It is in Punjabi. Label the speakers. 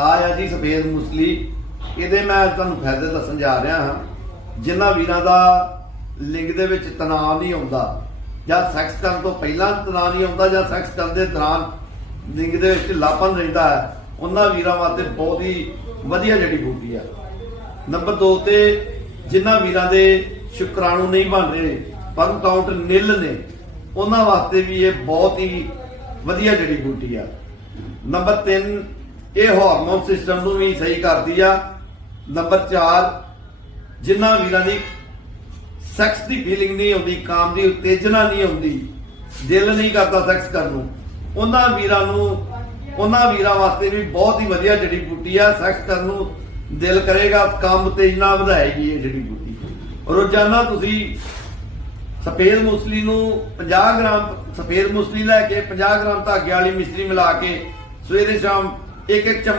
Speaker 1: ਆ ਜੀ ਸਫੇਦ ਮੁਸਲੀ। ਇਹਦੇ ਮੈਂ ਤੁਹਾਨੂੰ ਫਾਇਦੇ ਦੱਸਣ ਜਾ ਰਿਹਾ ਹਾਂ। ਜਿਨ੍ਹਾਂ ਵੀਰਾਂ ਦਾ ਲਿੰਗ ਦੇ ਵਿੱਚ ਤਣਾਅ ਨਹੀਂ ਆਉਂਦਾ, ਜਾਂ ਸੈਕਸ ਕਰਨ ਤੋਂ ਪਹਿਲਾਂ ਤਣਾਅ ਨਹੀਂ ਆਉਂਦਾ, ਜਾਂ ਸੈਕਸ ਕਰਨ ਦੇ ਦੌਰਾਨ ਲਿੰਗ ਦੇ ਵਿੱਚ ਲਾਪਨ ਰਹਿੰਦਾ ਹੈ, ਉਹਨਾਂ ਵੀਰਾਂ ਵਾਸਤੇ ਬਹੁਤ ਹੀ ਵਧੀਆ ਜੜੀ ਬੂਟੀ ਆ। ਨੰਬਰ 2 ਤੇ ਜਿਨ੍ਹਾਂ ਵੀਰਾਂ ਦੇ ਸ਼ੁਕਰਾਣੂ ਨਹੀਂ ਬਣ ਰਹੇ, ਪਰ ਕਾਊਂਟ ਨਿਲ ਨੇ, ਉਹਨਾਂ ਵਾਸਤੇ ਵੀ ਇਹ ਬਹੁਤ ਹੀ ਵਧੀਆ ਜੜੀ ਬੂਟੀ ਆ। ਨੰਬਰ 3 ਇਹ ਹਾਰਮੋਨ ਸਿਸਟਮ ਨੂੰ ਵੀ ਸਹੀ ਕਰਦੀ ਆ। ਨੰਬਰ 4 ਜਿਨ੍ਹਾਂ ਵੀਰਾਂ ਦੀ ਸੈਕਸ ਦੀ ਫੀਲਿੰਗ ਨਹੀਂ ਹੁੰਦੀ, ਕਾਮ ਦੀ ਉਤੇਜਨਾ ਨਹੀਂ ਹੁੰਦੀ, ਦਿਲ ਨਹੀਂ ਕਰਦਾ ਸੈਕਸ ਕਰਨ ਨੂੰ, ਉਹਨਾਂ ਵੀਰਾਂ ਨੂੰ, ਉਹਨਾਂ ਵੀਰਾਂ ਵਾਸਤੇ ਵੀ ਬਹੁਤ ਹੀ ਵਧੀਆ ਜੜੀ ਬੂਟੀ ਆ। ਸੈਕਸ ਕਰਨ ਨੂੰ ਦਿਲ ਕਰੇਗਾ, ਕੰਮ ਉਤੇਜਨਾ ਵਧਾਏਗੀ ਇਹ ਜੜੀ ਬੂਟੀ। ਰੋਜ਼ਾਨਾ ਤੁਸੀਂ ਸਫੇਦ ਮੁਸਲੀ ਨੂੰ 50 ਗ੍ਰਾਮ, ਸਫੇਦ ਮੁਸਲੀ ਲੈ ਕੇ 50 ਗ੍ਰਾਮ ਧਾਗੇ ਵਾਲੀ ਮਿਸ਼ਰੀ ਮਿਲਾ ਕੇ ਸਵੇਰੇ ਸ਼ਾਮ एक एक